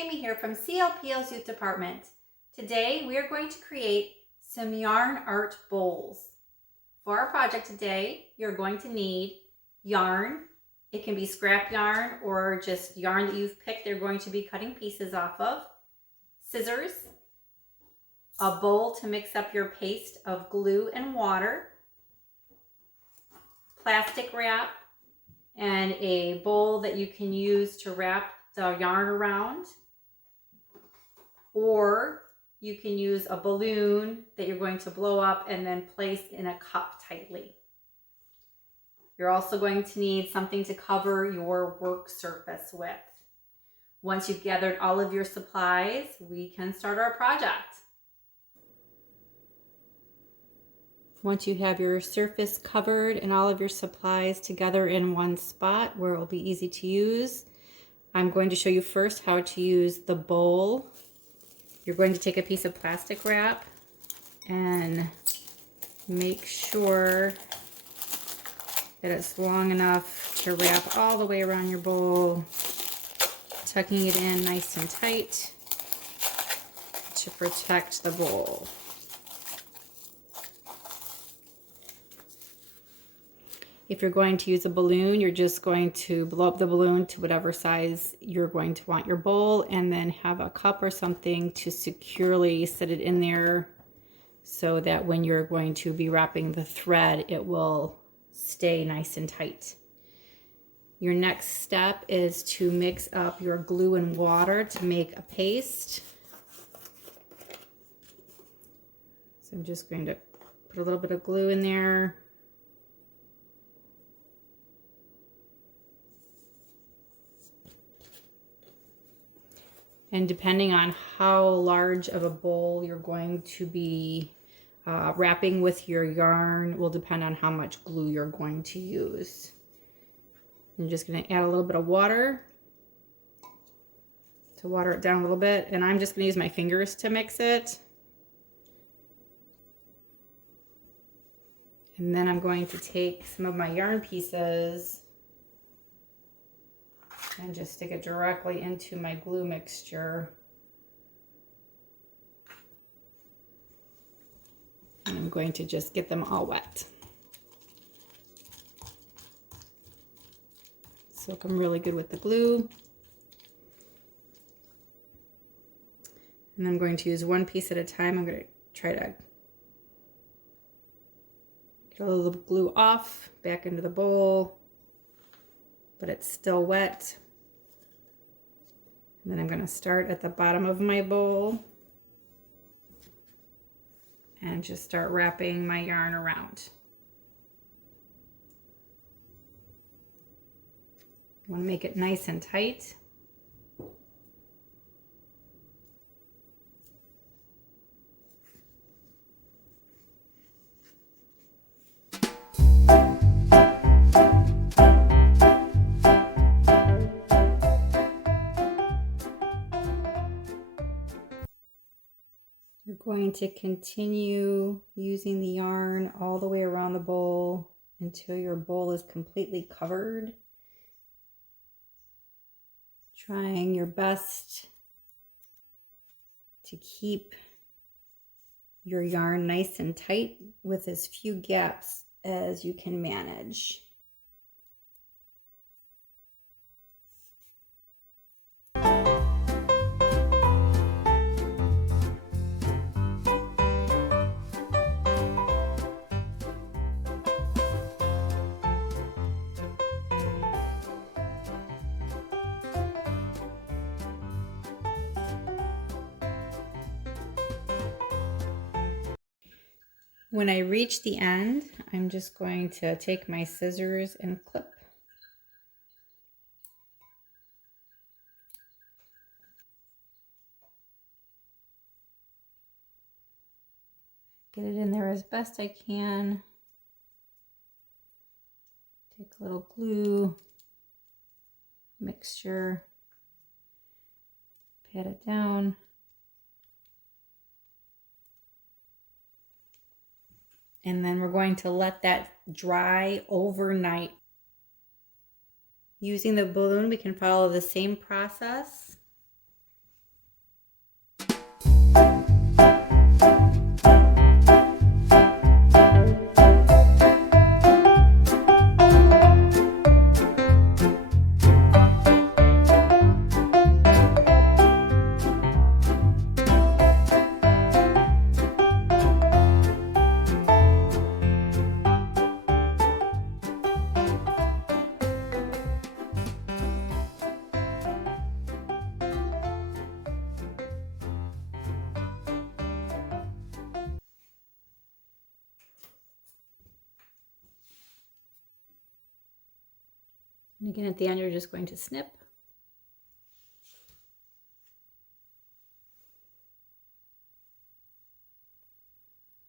Jamie here from CLPL's Youth Department. Today we are going to create some yarn art bowls. For our project today, you're going to need yarn. It can be scrap yarn or just yarn that you've picked they're going to be cutting pieces off of. Scissors, a bowl to mix up your paste of glue and water, plastic wrap, and a bowl that you can use to wrap the yarn around, or you can use a balloon that you're going to blow up and then place in a cup tightly. You're also going to need something to cover your work surface with. Once you've gathered all of your supplies, we can start our project. Once you have your surface covered and all of your supplies together in one spot where it will be easy to use, I'm going to show you first how to use the bowl. You're going to take a piece of plastic wrap and make sure that it's long enough to wrap all the way around your bowl, tucking it in nice and tight to protect the bowl. If you're going to use a balloon, you're just going to blow up the balloon to whatever size you're going to want your bowl, and then have a cup or something to securely set it in there so that when you're going to be wrapping the thread, it will stay nice and tight. Your next step is to mix up your glue and water to make a paste. So I'm just going to put a little bit of glue in there. And depending on how large of a bowl you're going to be wrapping with your yarn will depend on how much glue you're going to use. I'm just going to add a little bit of water to water it down a little bit, and I'm just going to use my fingers to mix it. And then I'm going to take some of my yarn pieces and just stick it directly into my glue mixture. And I'm going to just get them all wet. Soak them really good with the glue. And I'm going to use one piece at a time. I'm going to try to get a little glue off, back into the bowl, but it's still wet. And then I'm going to start at the bottom of my bowl and just start wrapping my yarn around. You want to make it nice and tight. You're going to continue using the yarn all the way around the bowl until your bowl is completely covered. Trying your best to keep your yarn nice and tight with as few gaps as you can manage. When I reach the end, I'm just going to take my scissors and clip. Get it in there as best I can. Take a little glue mixture, pat it down. And then we're going to let that dry overnight. Using the balloon, we can follow the same process. And again, at the end, you're just going to snip.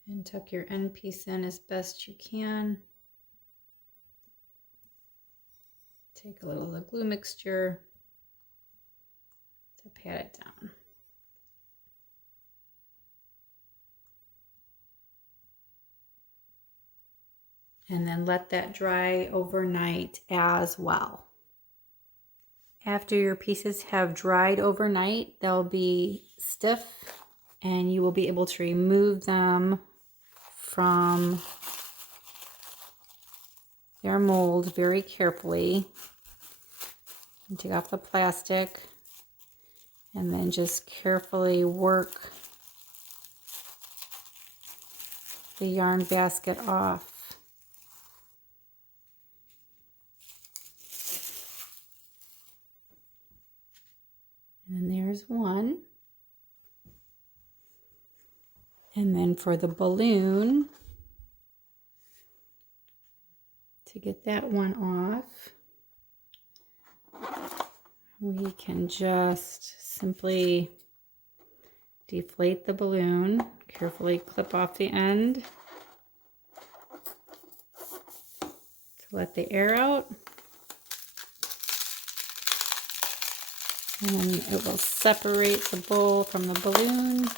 And tuck your end piece in as best you can. Take a little of the glue mixture to pat it down. And then let that dry overnight as well. After your pieces have dried overnight, they'll be stiff and you will be able to remove them from their mold very carefully. And take off the plastic and then just carefully work the yarn basket off. And there's one. And then for the balloon, to get that one off, we can just simply deflate the balloon, carefully clip off the end to let the air out. And then it will separate the bowl from the balloon.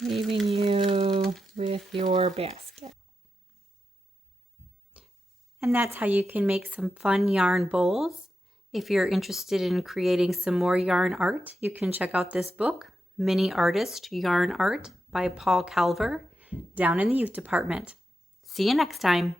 Leaving you with your basket. And that's how you can make some fun yarn bowls. If you're interested in creating some more yarn art, you can check out this book, Mini Artist Yarn Art by Paul Calver, down in the youth department. See you next time.